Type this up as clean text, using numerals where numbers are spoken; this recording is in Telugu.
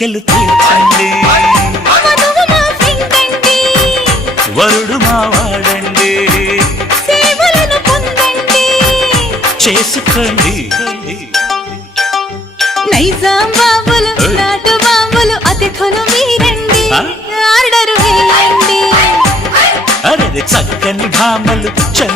కోర్కెలు తీర్చండి మధువు మా ఫ్రెండ్ అండి వరుడు మావాడండి సేవలను పొందండి చేసుకోండి నైజాం బాబులు నాటు బాబులు అతిథులు మీరండి ఆర్డర్ వేయండి అరే చక్కని భామలు